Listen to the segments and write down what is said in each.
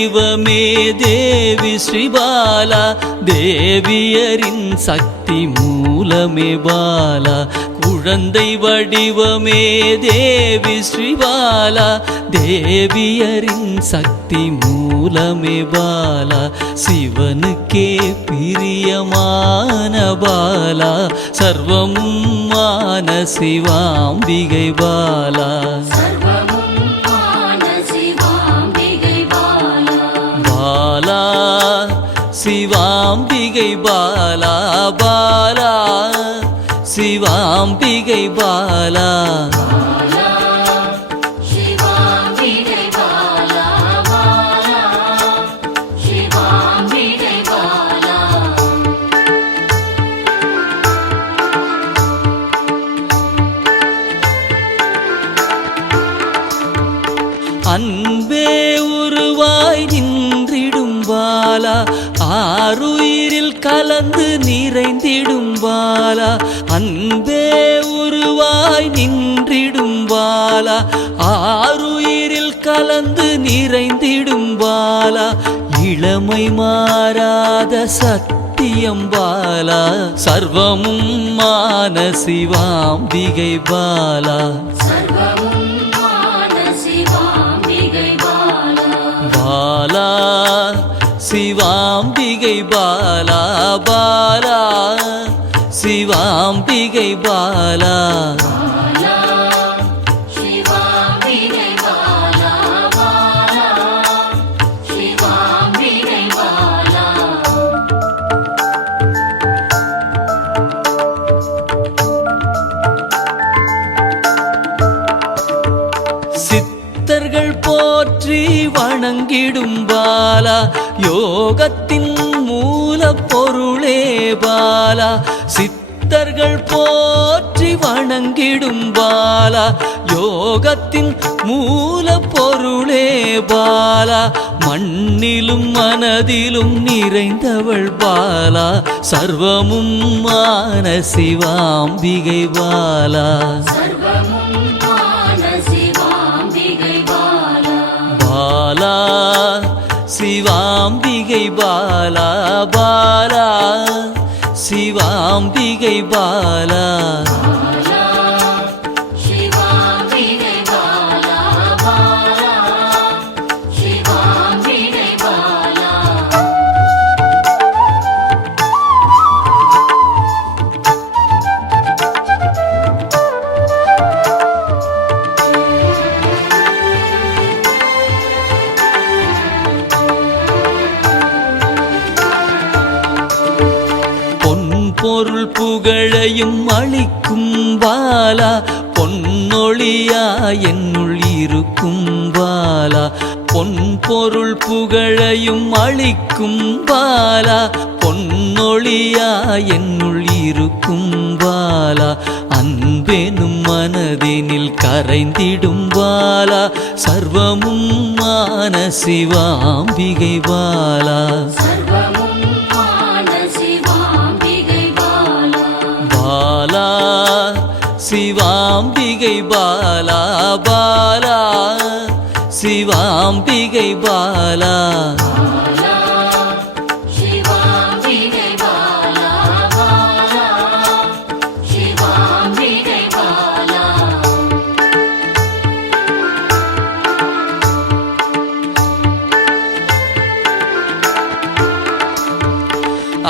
வடிவமே தேவி ஸ்ரீபாலா, தேவியரின் சக்தி மூலமே பாலா. குழந்தை வடிவமே தேவி ஸ்ரீபாலா, தேவியரின் சக்தி மூலமே பாலா. சிவனுக்கே பிரியமான பாலா, சர்வமும் மான சிவாம்பிகை பாலா. பாலா சிவாம்பிகை பாலா, பாலா சிவாம்பிகை பாலா. அன்பே உருவாய் நின்றிடும் பாலா, ஆருயிரில் கலந்து நிறைந்திடும் பாலா. அன்பே உருவாய் நின்றிடும் பாலா, ஆருயிரில் கலந்து நிறைந்திடும் பாலா. இளமை மாறாத சத்தியம் பாலா, சர்வமும் மான சிவாம்பிகை பாலா. பாலா சிவாம்பிகை பாலா, பாலா சிவாம்பிகை பாலா. சித்தர்கள் போற்றி வணங்கிடும் பாலா, யோகத்தின் மூல பொருளே பாலா. சித்தர்கள் போற்றி வணங்கிடும் பாலா, யோகத்தின் மூல பொருளே பாலா. மண்ணிலும் மனதிலும் நிறைந்தவள் பாலா, சர்வமும் மான சிவாம்பிகை பாலா. பாலா சிவாம்பிகை பாலா, பாலா சிவாம்பிகை பாலா. பொருள் புகழையும் அளிக்கும் பாலா, பொன்னொழியா என்னுள் இருக்கும் பாலா. பொன் பொருள் புகழையும் அளிக்கும் பாலா, பொன்னொழியா என்னுள் இருக்கும் பாலா. அன்பெனும் மனதினில் கரைந்திடும் பாலா, சர்வமும் மான சிவாம்பிகை பாலா. பாலா சிவாம்பிகை பாலா, பாலா சிவாம்பிகை பாலா.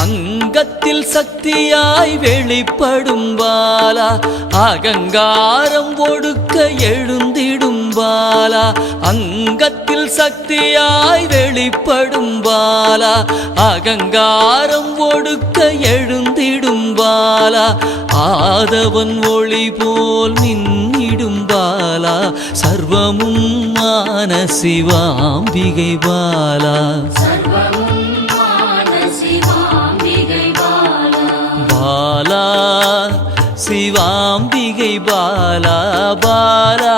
அங்கத்தில் சக்தியாய் வெளிப்படும் பாலா, அகங்காரம் ஒடுக்க எழுந்திடும் பாலா. அங்கத்தில் சக்தியாய் வெளிப்படும் பாலா, அகங்காரம் ஒடுக்க எழுந்திடும் பாலா. ஆதவன் ஒளி போல் மின்னிடும் பாலா, சர்வமும் மான சிவாம்பிகை பாலா. பாலா சிவாம்பிகை பாலா, பாலா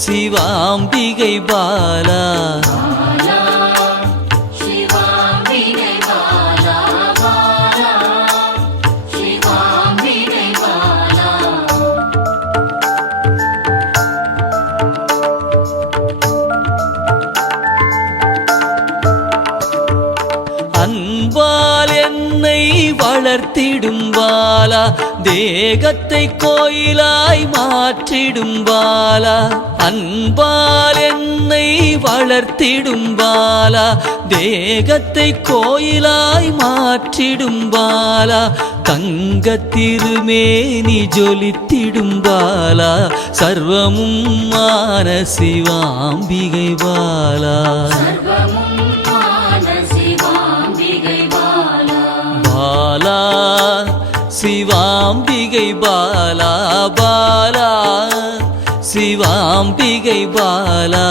சிவாம்பிகை பாலா. வளர்த்திடும் பாலா தேகத்தை கோயிலாய் மாற்றிடும் பாலா அன்பால் என்னை வளர்த்திடும் பாலா தேகத்தை கோயிலாய் மாற்றிடும் பாலா தங்க திருமேனி ஜொலித்திடும் பாலா சர்வமும் மான சிவாம்பிகை பாலா பாலா சிவாம்பிகை பாலா பாலா சிவாம்பிகை பாலா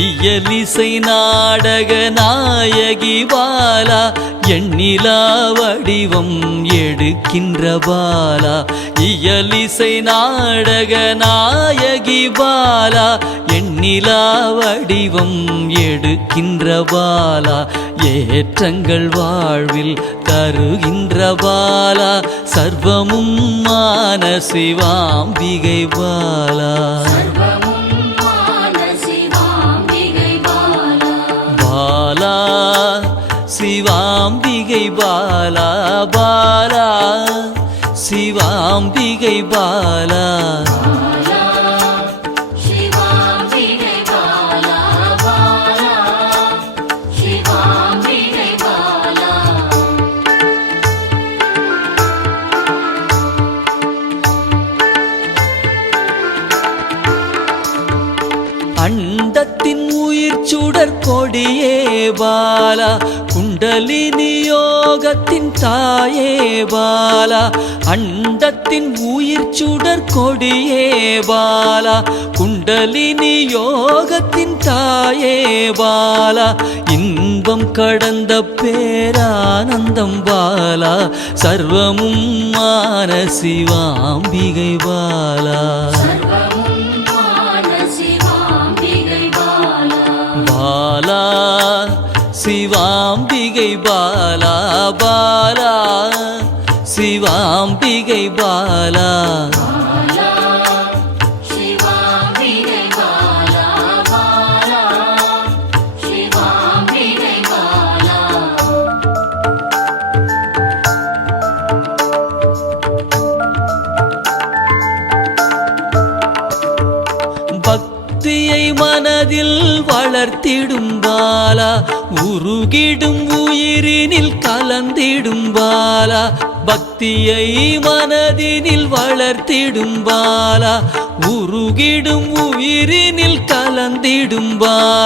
இயலிசை நாடக நாயகி பாலா எண்ணிலா வடிவம் எடுக்கின்ற பாலா இயலிசை நாடக நாயகி பாலா எண்ணிலா வடிவம் எடுக்கின்ற பாலா ஏற்றங்கள் வாழ்வில் தருகின்ற பாலா சர்வமும் மான சிவாம்பிகை பாலா பாலா சிவாம்பிகை பாலா பாலா சிவாம்பிகை பாலா அண்டத்தின் உயிர் சுடர் கொடியே பாலா குண்டலினி யோகத்தின் தாயே பாலா அண்டத்தின் உயிர் சுடர் கொடியே பாலா குண்டலினி யோகத்தின் தாயே பாலா இன்பம் கடந்த பேரானந்தம் பாலா சர்வமும் மான சிவாம்பிகை பாலா பாலா சிவாம்பிகை பாலா பாலா சிவாம்பிகை பாலா பக்தியை மனதில் வளர்த்திடும் பாலா உருகிடும் உயிரினில் கலந்திடும் பாலா பக்தியை மனதினில் வளர்த்திடும் பாலா உருகிடும் உயிரினில் கலந்திடும் பாலா